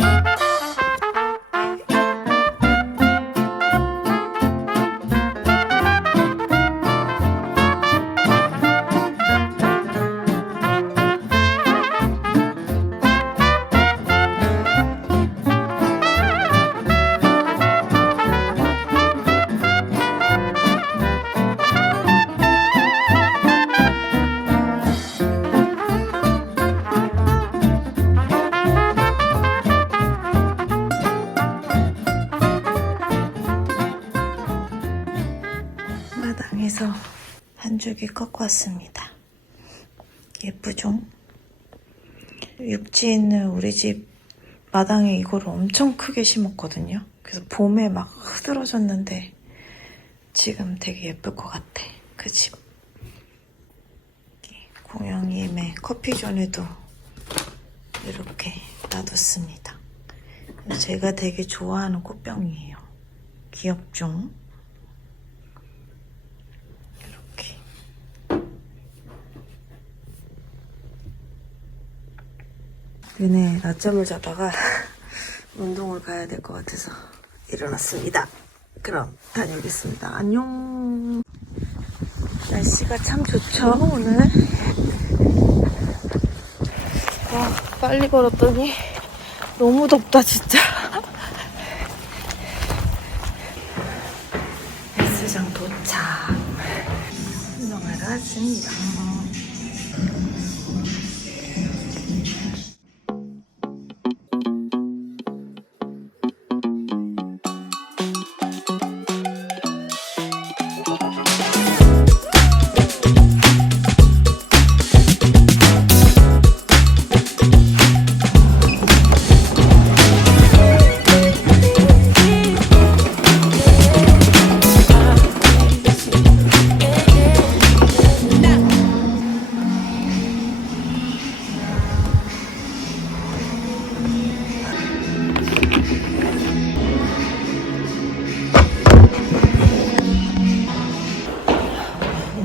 마 집 마당에 이거를 엄청 크게 심었거든요. 그래서 봄에 막 흐드러졌는데 지금 되게 예쁠 것 같아. 그 집. 공영이의 커피존에도 이렇게 놔뒀습니다. 제가 되게 좋아하는 꽃병이에요. 귀엽죠? 이렇게. 얘네 낮잠을 자다가 운동을 가야 될 것 같아서 일어났습니다. 그럼 다녀오겠습니다. 안녕. 날씨가 참 좋죠, 오늘. 와, 빨리 걸었더니 너무 덥다, 진짜. 헬스장 도착. 운동하러 왔습니다.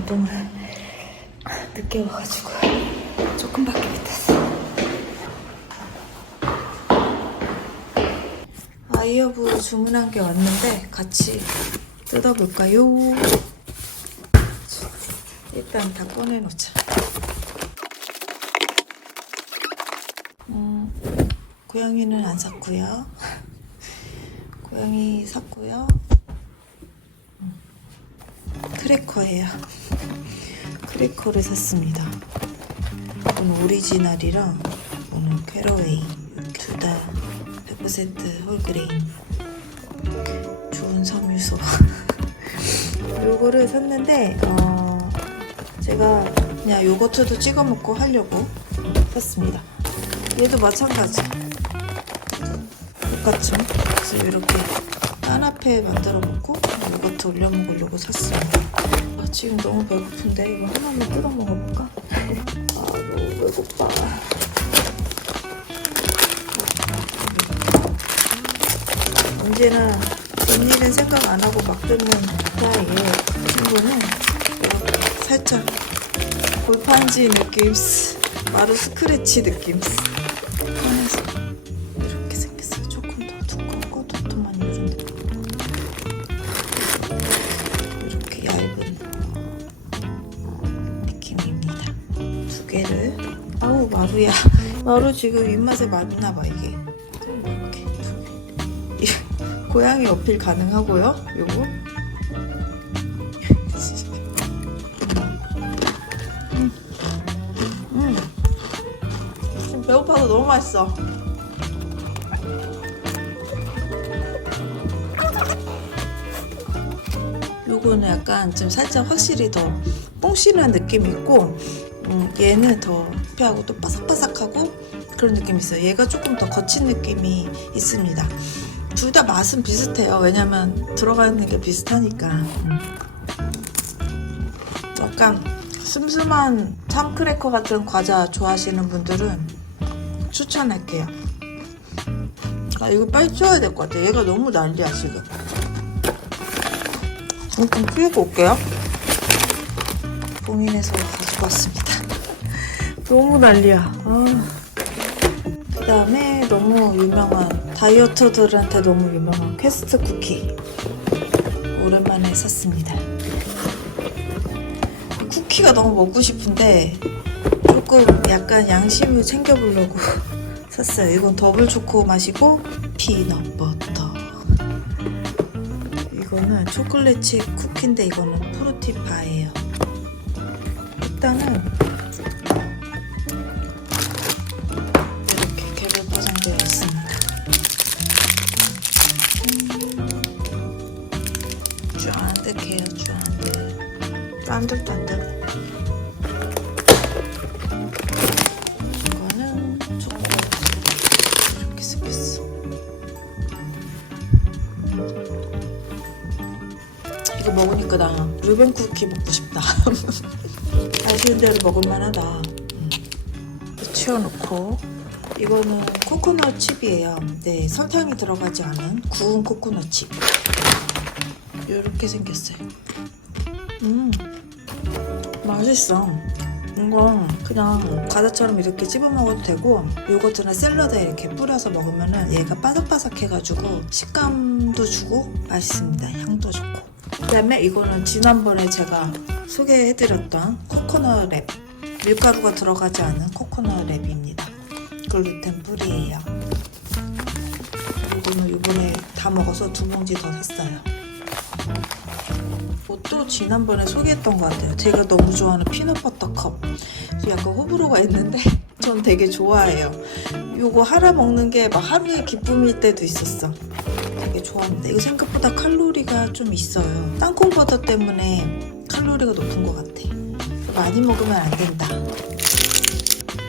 운동을 늦게 와가지고 조금밖에 못했어. 아이어브 주문한 게 왔는데 같이 뜯어볼까요? 일단 다 꺼내놓자. 음, 고양이는 안 샀고요. 고양이 샀고요. 크래커예요. 크래커를 샀습니다. 오리지널이랑 이거는 캐러웨이 둘 다 100% 홀그레인 좋은 섬유소 요거를 샀는데 어, 제가 그냥 요거트도 찍어 먹고 하려고 샀습니다. 얘도 마찬가지 똑같죠? 그래서 이렇게 딴 앞에 만들어 먹고 요거트 올려 먹으려고 샀습니다. 아, 지금 너무 배고픈데 이거 하나만 뜯어 먹어볼까? 아 너무 배고파. 언제나 뒷일은 생각 안 하고 막 뜯는 스타일의 친구는 살짝 골판지 느낌, 마루 스크래치 느낌. 꺼 아우 마루야 마루 지금 입맛에 맞나 봐 이게 이렇게 고양이 어필 가능하고요. 요거 음. 음. 배고파서 너무 맛있어. 요거는 약간 좀 살짝 확실히 더 뽕신한 느낌이 있고 음, 얘는 더 피하고 또 바삭바삭하고 그런 느낌이 있어요. 얘가 조금 더 거친 느낌이 있습니다. 둘 다 맛은 비슷해요. 왜냐면 들어가는 게 비슷하니까. 음. 약간 슴슴한 참크래커 같은 과자 좋아하시는 분들은 추천할게요. 아 이거 빨리 치워야 될 것 같아. 얘가 너무 난리야 지금. 좀 키우고 올게요. 봉인해서 가지고 왔습니다. 너무 난리야. 아. 그다음에 너무 유명한 다이어터들한테 너무 유명한 퀘스트 쿠키 오랜만에 샀습니다. 쿠키가 너무 먹고 싶은데 조금 약간 양심을 챙겨보려고 샀어요. 이건 더블 초코 맛이고 피넛 버터. 이거는 초콜릿 칩 쿠키인데 이거는 쫀득. 쫀득쫀득. 이거는 생겼어. 이거 먹으니까 나 루벤 쿠키 먹고 싶다. 아쉬운 대로 먹을만하다. 음. 치워놓고 이거는 코코넛 칩이에요. 네, 설탕이 들어가지 않은 구운 코코넛 칩. 이렇게 생겼어요. 음, 맛있어. 이건 그냥 과자처럼 이렇게 찝어 먹어도 되고 요거트나 샐러드에 이렇게 뿌려서 먹으면은 얘가 바삭바삭해가지고 식감도 주고 맛있습니다. 향도 좋고. 그다음에 이거는 지난번에 제가 소개해드렸던 코코넛 랩 밀가루가 들어가지 않은 코코넛 랩입니다. 글루텐 프리예요. 이거는 이번에 다 먹어서 두 봉지 더 샀어요. 또 지난번에 소개했던 것 같아요. 제가 너무 좋아하는 피넛버터 컵. 약간 호불호가 있는데 전 되게 좋아해요. 이거 하나 먹는 게 막 하루의 기쁨일 때도 있었어. 되게 좋아합니다. 이거 생각보다 칼로리가 좀 있어요. 땅콩버터 때문에 칼로리가 높은 것 같아. 많이 먹으면 안 된다.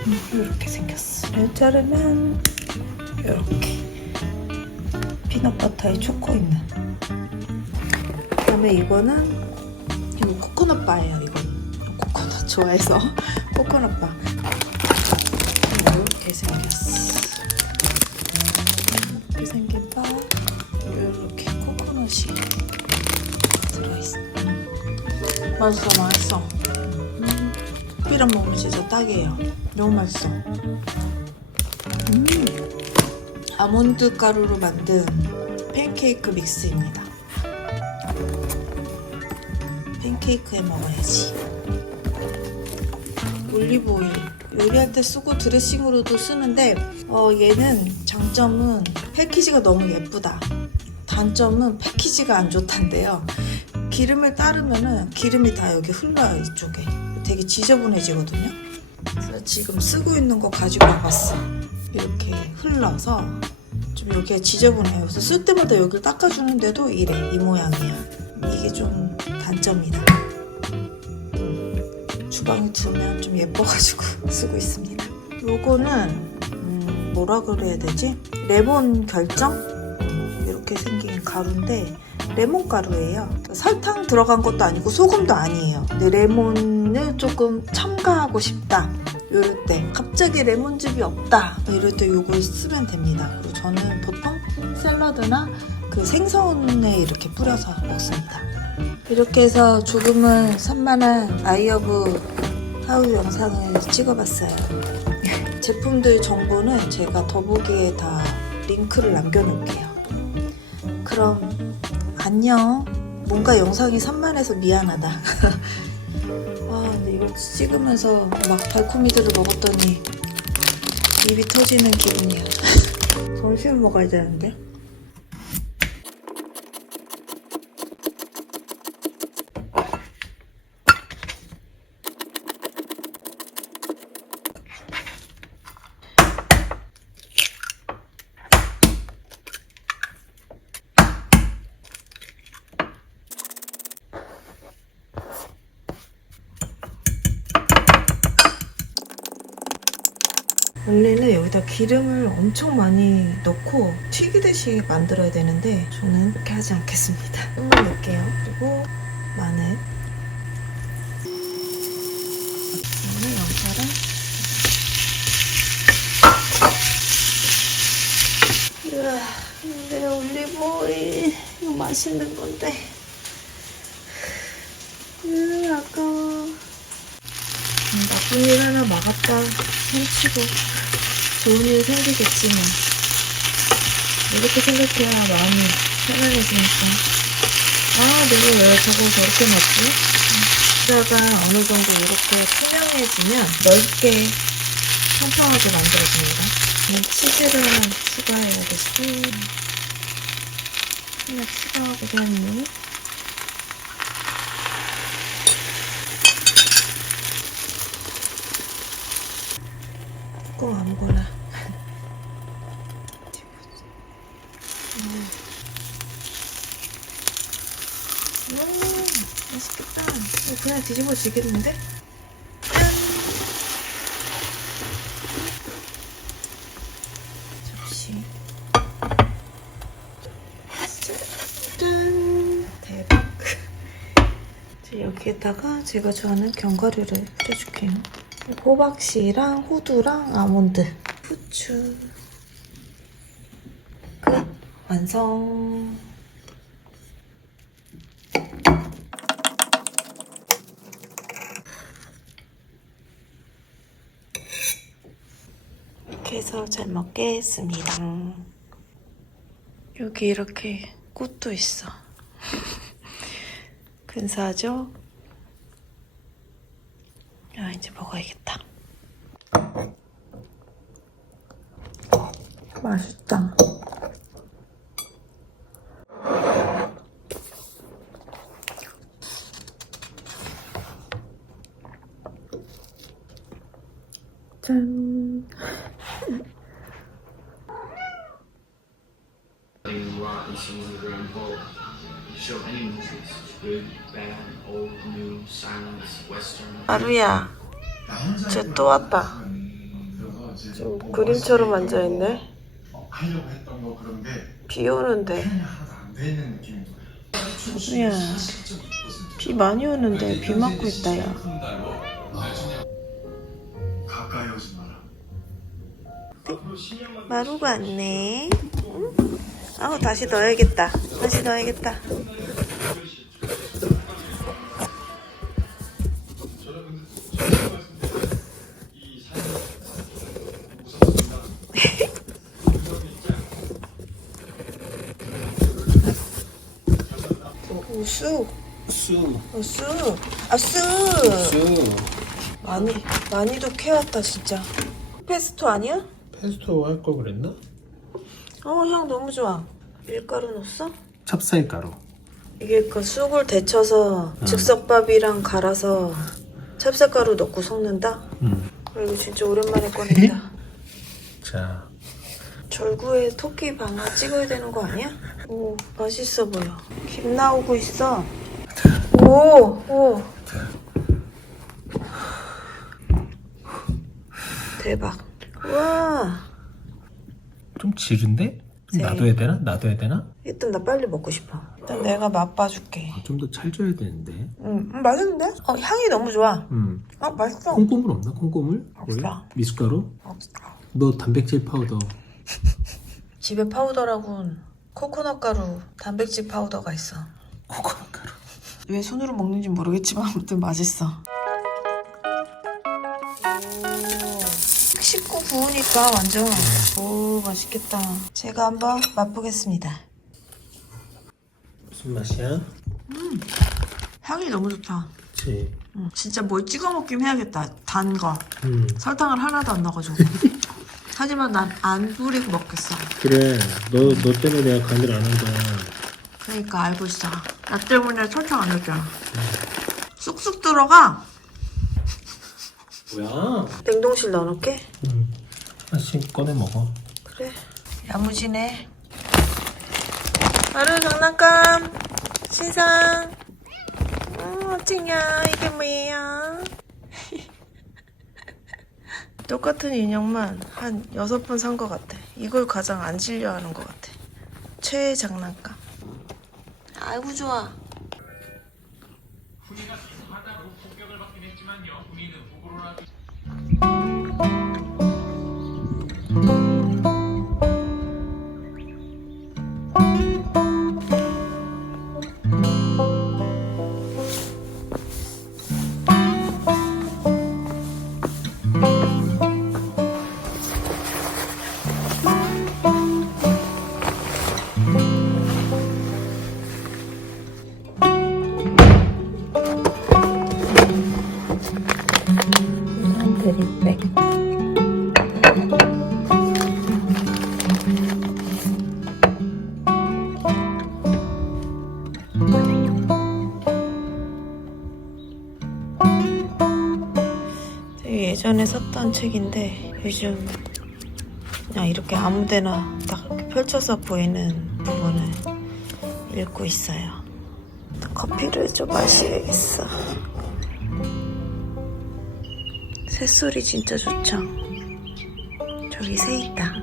음, 이렇게 생겼어. 를 자르면 이렇게 피넛버터에 초코 있는. 그다음에 이거는 이거 코코넛 바예요. 이건 코코넛 좋아해서 코코넛 바. 이렇게 생겼어. 이렇게 생긴 바. 이렇게 코코넛이 들어있어. 음. 맛있어, 맛있어. 음. 커피랑 먹으면 진짜 딱이에요. 너무 맛있어. 음. 아몬드 가루로 만든 팬케이크 믹스입니다. 케이크에 먹어야지. 올리브 오일 요리할 때 쓰고 드레싱으로도 쓰는데 어, 얘는 장점은 패키지가 너무 예쁘다. 단점은 패키지가 안 좋단데요. 기름을 따르면은 기름이 다 여기 흘러요 이쪽에. 되게 지저분해지거든요. 그래서 지금 쓰고 있는 거 가지고 와봤어. 이렇게 흘러서 좀 여기가 지저분해요. 그래서 쓸 때마다 여기를 닦아주는데도 이래 이 모양이야. 이게 좀 단점이다. 주방에 두면 좀 예뻐가지고 쓰고 있습니다. 요거는 음, 뭐라 그래야 되지? 레몬 결정? 음, 이렇게 생긴 가루인데 레몬 가루예요. 설탕 들어간 것도 아니고 소금도 아니에요. 근데 레몬을 조금 첨가하고 싶다. 이럴 때 갑자기 레몬즙이 없다. 이럴 때 요걸 쓰면 됩니다. 그리고 저는 보통 샐러드나 그 생선에 이렇게 뿌려서 먹습니다. 이렇게 해서 조금은 산만한 아이어브 하우 영상을 찍어봤어요. 제품들 정보는 제가 더보기에 다 링크를 남겨놓을게요. 그럼 안녕. 뭔가 영상이 산만해서 미안하다. 아, 근데 이거 찍으면서 막 달콤이들을 먹었더니 입이 터지는 기분이야. 점심 먹어야 되는데. 원래는 여기다 기름을 엄청 많이 넣고 튀기듯이 만들어야 되는데 저는 그렇게 하지 않겠습니다. 좀만 넣을게요. 그리고 마늘. 마늘 양파랑 으아, 근데 올리브 오일 이거 맛있는 건데 으 아까워 음, 나쁜 일 하나 막았다 훔치고 좋은 일 생기겠지만 이렇게 생각해야 마음이 편안해지니까. 아 내가 왜 저걸 저렇게 넣지? 피자가 어느 정도 이렇게 투명해지면 넓게 평평하게 만들어집니다. 이 치즈를 하나 추가해야겠지. 하나 추가하고 다니 꼭 아무거나 음. 음, 맛있겠다. 이거 그냥 뒤집어지겠는데? 짠! 접시. 짠! 대박. 여기에다가 제가 좋아하는 견과류를 뿌려줄게요. 호박씨랑 호두랑 아몬드, 후추. 끝. 완성. 해서 잘 먹겠습니다. 여기 이렇게 꽃도 있어. 근사하죠? 아, 이제 먹어야겠다. 맛있다. 아루야, 쟤 또 왔다. 좀 그림처럼 앉아있네. 비 오는데. 표현이 하나도 안돼 있는 느낌이 들어요. 야, 비 많이 오는데 비 맞고 있다, 야. 마루가 왔네. 응? 아우, 다시 넣어야겠다. 다시 넣어야겠다. 오, 쑥. 수, 어, 쑥. 아, 쑥. 수. 많이, 많이도 캐왔다, 진짜. 페스토 아니야? 페스토 할 걸 그랬나? 어, 향 너무 좋아. 밀가루 넣었어? 찹쌀 가루. 이게 그 쑥을 데쳐서 즉석밥이랑 갈아서 찹쌀 가루 넣고 섞는다? 음. 어, 이거 진짜 오랜만에 꺼낸다. 자, 절구에 토끼 방아 찍어야 되는 거 아니야? 오, 맛있어 보여. 김 나오고 있어. 오, 오. 대박. 우와. 좀 지른데? 좀 네. 놔둬야 되나? 놔둬야 되나? 일단 나 빨리 먹고 싶어. 일단 내가 맛봐줄게. 좀더 찰져야 되는데. 음, 음, 맛있는데? 어, 향이 너무 좋아. 음. 어, 맛있어. 콩고물 없나? 콩고물? 없어. 원래? 미숫가루? 없어. 너 단백질 파우더. 집에 파우더라곤 코코넛 가루, 단백질 파우더가 있어. 코코넛 가루. 왜 손으로 먹는지 모르겠지만 아무튼 맛있어. 씻고 구우니까 완전 오 맛있겠다. 제가 한번 맛보겠습니다. 무슨 맛이야? 향이 너무 좋다. 그치. 응, 진짜 뭘 찍어 먹긴 해야겠다. 단 거. 음. 설탕을 하나도 안 넣어가지고. 하지만 난 안 뿌리고 먹겠어. 그래. 너, 너 때문에 내가 간을 안한 거야. 그러니까 알고 있어. 나 때문에 설탕 안 넣었잖아. 쑥쑥 들어가. 뭐야? 냉동실 넣어놓게? 음. 하나씩 꺼내 먹어. 그래. 야무지네. 바로 장난감. 신상. 어, 어찌냐. 이게 뭐예요? 똑같은 인형만 한 여섯 번 산 것 같아. 이걸 가장 안 질려 하는 것 같아. 최애 장난감. 아이고, 좋아. 썼던 책인데 요즘 그냥 이렇게 아무데나 딱 펼쳐서 보이는 부분을 읽고 있어요. 커피를 좀 마셔야겠어. 새소리 진짜 좋죠? 저기 새 있다.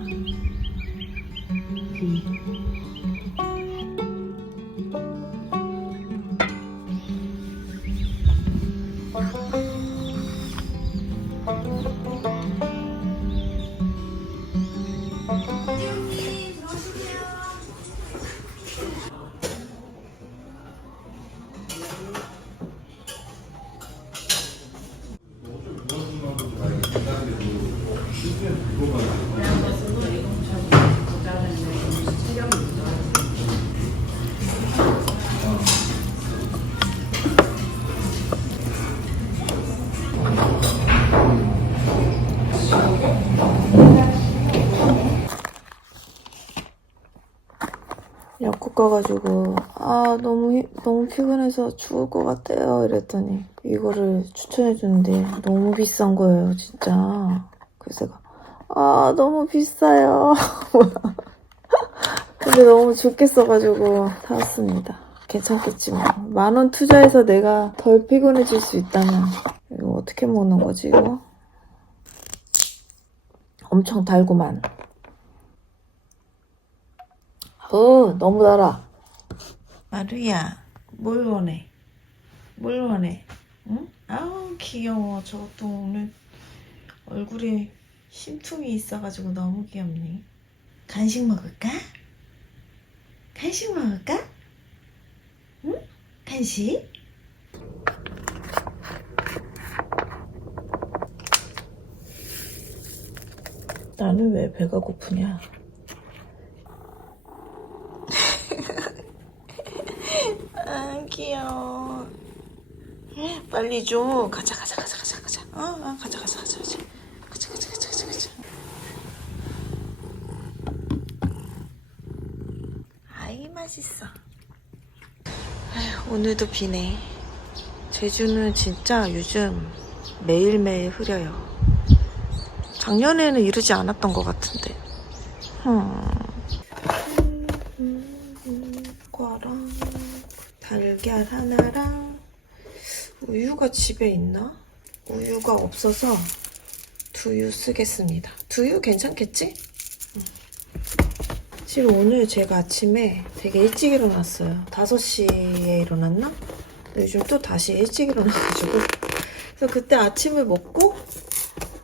약국 가가지고 아 너무 히- 너무 피곤해서 죽을 것 같아요. 이랬더니 이거를 추천해 주는데 너무 비싼 거예요 진짜. 그래서 제가 아 너무 비싸요. 근데 너무 좋겠어가지고 사왔습니다. 괜찮겠지 뭐만 원 투자해서 내가 덜 피곤해질 수 있다면 이거 어떻게 먹는 거지 이거? 엄청 달구만 어, 너무 달아. 마루야, 뭘 원해? 뭘 원해? 응? 아우, 귀여워. 저것도 오늘 얼굴에 심통이 있어가지고 너무 귀엽네. 간식 먹을까? 간식 먹을까? 응? 간식? 나는 왜 배가 고프냐? 귀여워. 빨리 좀 가자, 가자, 가자, 가자, 가자. 어, 어 가자, 가자, 가자, 가자. 가자, 가자, 가자, 가자, 가자. 아이, 맛있어. 아휴, 오늘도 비네. 제주는 진짜 요즘 매일매일 흐려요. 작년에는 이러지 않았던 것 같은데. 우유가 집에 있나? 우유가 없어서 두유 쓰겠습니다. 두유 괜찮겠지? 음. 지금 오늘 제가 아침에 되게 일찍 일어났어요. 5시에 일어났나? 요즘 또 다시 일찍 일어나가지고 그래서 그때 아침을 먹고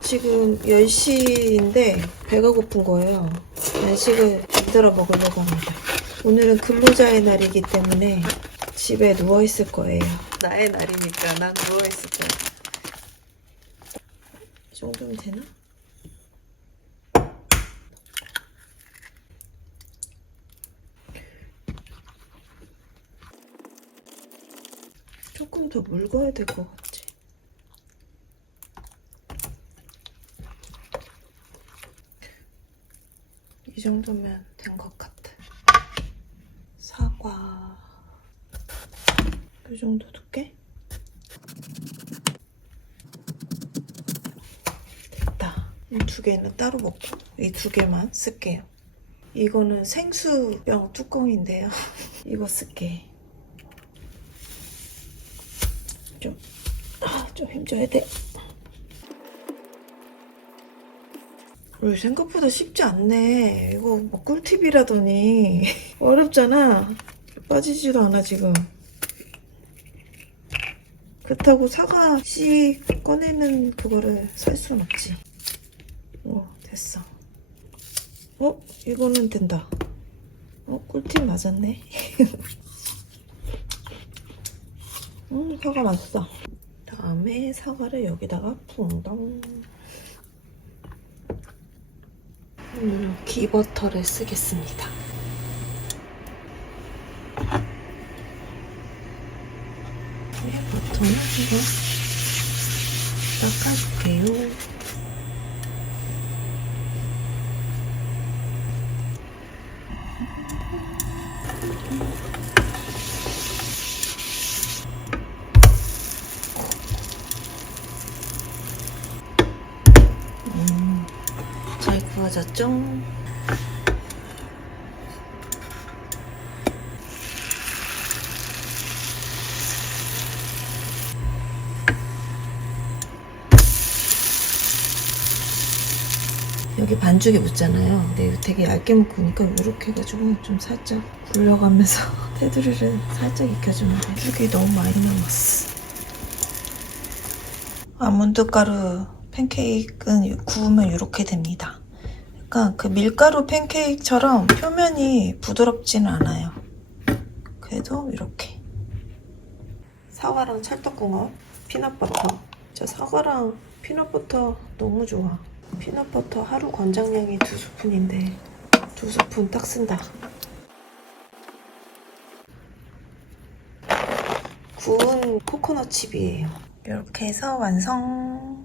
지금 10시인데 배가 고픈 거예요. 간식을 만들어 먹으려고 합니다. 오늘은 근로자의 날이기 때문에 집에 누워 있을 거예요. 나의 날이니까 난 누워 있을 거야. 이 정도면 되나? 조금 더 묽어야 될 것 같지. 이 정도면 된 것 같아. 사과. 이 정도 두께? 됐다. 이 두 개는 따로 먹고 이 두 개만 쓸게요. 이거는 생수병 뚜껑인데요. 이거 쓸게. 좀, 아, 좀 힘줘야 돼. 왜 생각보다 쉽지 않네. 이거 뭐 꿀팁이라더니 어렵잖아. 빠지지도 않아 지금. 그렇다고 사과 씨 꺼내는 그거를 살 순 없지. 오 됐어. 어 이거는 된다. 어 꿀팁 맞았네. 음 사과 맛있어. 다음에 사과를 여기다가 붕덩. 음, 기버터를 쓰겠습니다. 네, 버터는 이거 닦아줄게요. 구워졌죠? 여기 반죽이 묻잖아요. 근데 되게 얇게 묶으니까 이렇게 해가지고 좀 살짝 굴려가면서 테두리를 살짝 익혀주면 돼. 이렇게 너무 많이 남았어. 아몬드 가루 팬케이크는 구우면 이렇게 됩니다. 약간 그 밀가루 팬케이크처럼 표면이 부드럽지는 않아요. 그래도 이렇게. 사과랑 찰떡궁합, 피넛버터. 저 사과랑 피넛버터 너무 좋아. 피넛버터 하루 권장량이 두 스푼인데 두 스푼 딱 쓴다. 구운 코코넛 칩이에요. 이렇게 해서 완성.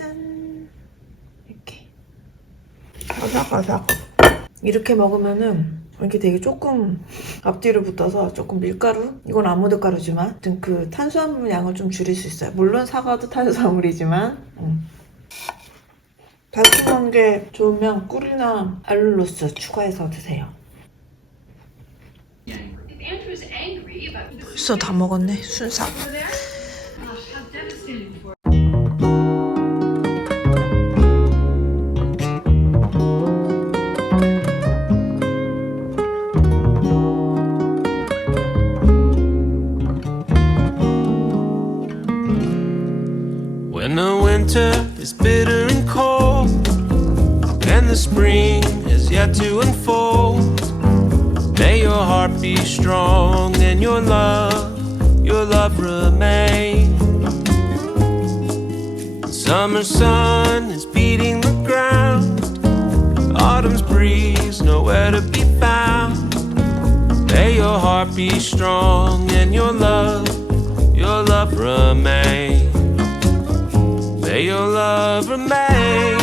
짠. 이렇게. 바삭바삭. 이렇게 먹으면은 이렇게 되게 조금 앞뒤로 붙어서 조금 밀가루? 이건 아몬드 가루지만 아무튼 그 탄수화물 양을 좀 줄일 수 있어요. 물론 사과도 탄수화물이지만 음. 달콤한 게 좋으면 꿀이나 알룰로스 추가해서 드세요. If Andrew's angry about 벌써 다 먹었네 순삭. The spring is yet to unfold, may your heart be strong and your love, your love remain. Summer sun is beating the ground, autumn's breeze nowhere to be found. May your heart be strong and your love, your love remain. May your love remain.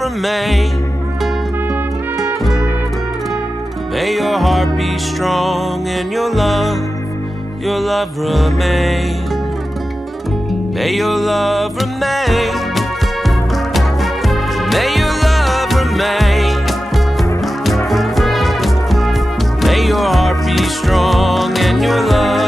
remain. May your heart be strong and your love, your love remain. May your love remain. May your love remain. May your heart be strong and your love.